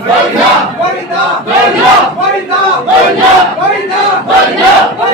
Marina! Marina! Marina! Marina! Marina! Marina! Marina!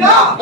Marina!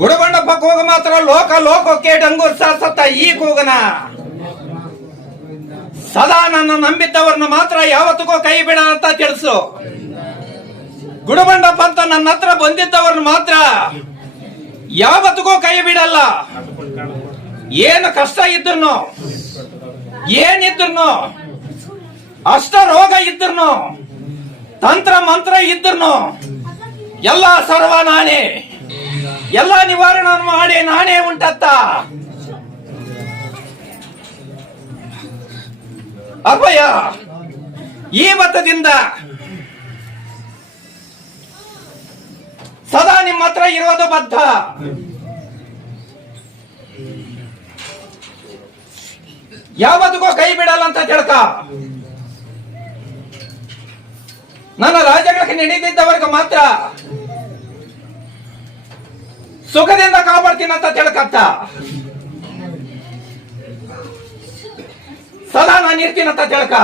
ಗುಡಬಂಡಪ್ಪ ಕೂಗ ಮಾತ್ರ ಲೋಕ ಲೋಕಕ್ಕೆ ಡಂಗೂರ್ ಸಾರ್ಸತ್ತ ಈ ಕೂಗನ. ಸದಾ ನನ್ನ ನಂಬಿದ್ದವ್ರನ್ನ ಮಾತ್ರ ಯಾವತ್ತಿಗೂ ಕೈ ಬಿಡ ಅಂತ ತಿಳಿಸು. ಗುಡಬಂಡಪ್ಪ ಅಂತ ನನ್ನ ಹತ್ರ ಬಂದಿದ್ದವ್ರನ್ನ ಮಾತ್ರ ಯಾವತ್ತಿಗೂ ಕೈ ಬಿಡಲ್ಲ. ಏನು ಕಷ್ಟ ಇದ್ರು ಏನಿದ್ರು ಅಷ್ಟ ರೋಗ ಇದ್ರು ತಂತ್ರ ಮಂತ್ರ ಇದ್ರು ಎಲ್ಲ ಸರ್ವ ನಾನೇ. ಎಲ್ಲ ನಿವಾರಣ ಮಾಡಿ ನಾನೇ ಉಂಟತ್ತ. ಅಭಯ ಈ ಮತದಿಂದ ಸದಾ ನಿಮ್ಮ ಹತ್ರ ಇರೋದು ಬದ್ಧ. ಯಾವತ್ತಿಗೂ ಕೈ ಬಿಡಲ್ಲ ಅಂತ ತಿಳ್ಕ. ನನ್ನ ರಾಜ್ಯಗಳಿಗೆ ನೆನೆದಿದ್ದವರಿಗೆ ಮಾತ್ರ ಸುಖದಿಂದ ಕಾಪಾಡ್ತೀನಂತ ತಿಳ್ಕತ್ತ. ಸದಾ ನಾನು ಇರ್ತೀನಂತ ತಿಳ್ಕ.